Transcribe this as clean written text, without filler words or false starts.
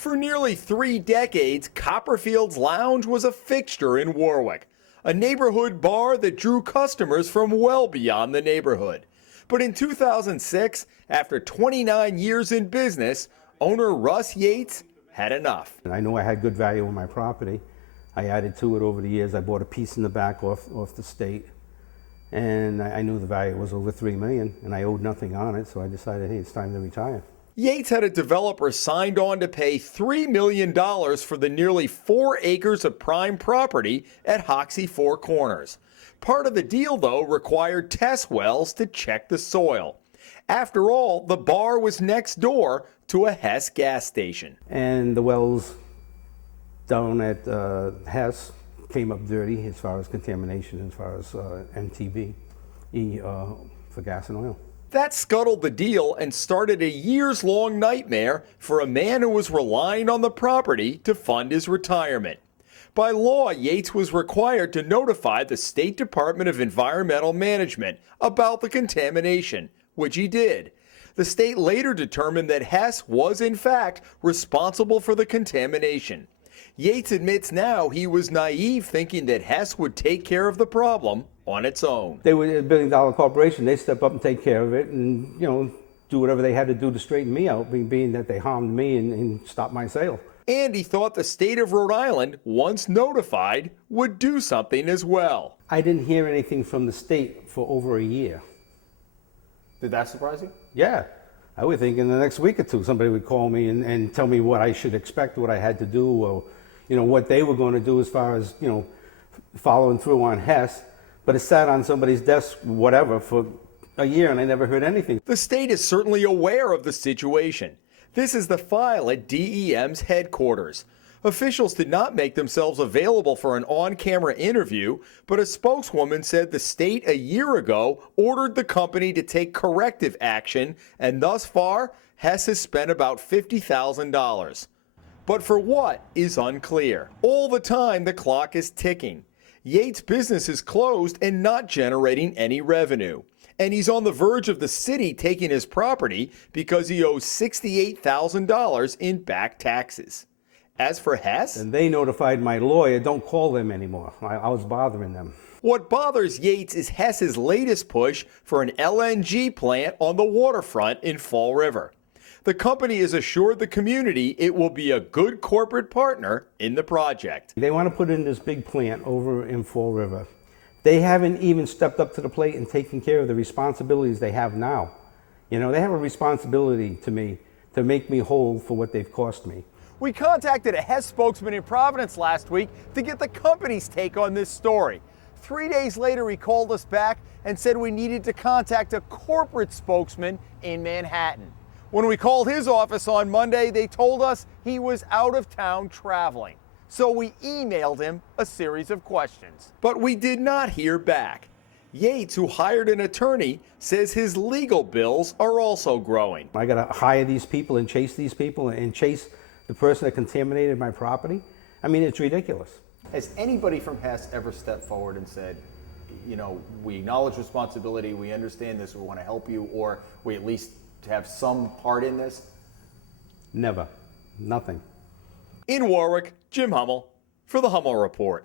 For nearly 3 decades, Copperfield's Lounge was a fixture in Warwick, a neighborhood bar that drew customers from well beyond the neighborhood. But in 2006, after 29 years in business, owner Russ Yates had enough. And I knew I had good value on my property. I added to it over the years. I bought a piece in the back off the state, and I knew the value was over $3 million, and I owed nothing on it, so I decided, hey, it's time to retire. Yates had a developer signed on to pay $3 million for the nearly 4 acres of prime property at Hoxie Four Corners. Part of the deal, though, required test wells to check the soil. After all, the bar was next door to a Hess gas station. And the wells down at Hess came up dirty as far as contamination, as far as MTB for gas and oil. That scuttled the deal and started a years-long nightmare for a man who was relying on the property to fund his retirement. By law, Yates was required to notify the State Department of Environmental Management about the contamination, which he did. The state later determined that Hess was, in fact, responsible for the contamination. Yates admits now he was naive thinking that Hess would take care of the problem on its own. They were a $1 billion corporation. They step up and take care of it and, do whatever they had to do to straighten me out, being that they harmed me and stopped my sale. And he thought the state of Rhode Island, once notified, would do something as well. I didn't hear anything from the state for over a year. Did that surprise you? Yeah. I would think in the next week or two somebody would call me and tell me what I should expect, what I had to do, or what they were going to do as far as following through on Hess. But it sat on somebody's desk, whatever, for a year, and I never heard anything. The state is certainly aware of the situation. This is the file at DEM's headquarters. Officials did not make themselves available for an on-camera interview, but a spokeswoman said the state a year ago ordered the company to take corrective action, and thus far, Hess has spent about $50,000. But for what is unclear. All the time, the clock is ticking. Yates' business is closed and not generating any revenue. And he's on the verge of the city taking his property because he owes $68,000 in back taxes. As for Hess, and they notified my lawyer, don't call them anymore. I was bothering them. What bothers Yates is Hess's latest push for an LNG plant on the waterfront in Fall River. The company has assured the community it will be a good corporate partner in the project. They want to put in this big plant over in Fall River. They haven't even stepped up to the plate and taken care of the responsibilities they have now. They have a responsibility to me to make me whole for what they've cost me. We contacted a Hess spokesman in Providence last week to get the company's take on this story. 3 days later, he called us back and said we needed to contact a corporate spokesman in Manhattan. When we called his office on Monday, they told us he was out of town traveling. So we emailed him a series of questions. But we did not hear back. Yates, who hired an attorney, says his legal bills are also growing. I got to hire these people and chase these people and chase the person that contaminated my property. I mean, it's ridiculous. Has anybody from Hess ever stepped forward and said, we acknowledge responsibility, we understand this, we want to help you, or we at least have some part in this? Never. Nothing. In Warwick, Jim Hummel for the Hummel Report.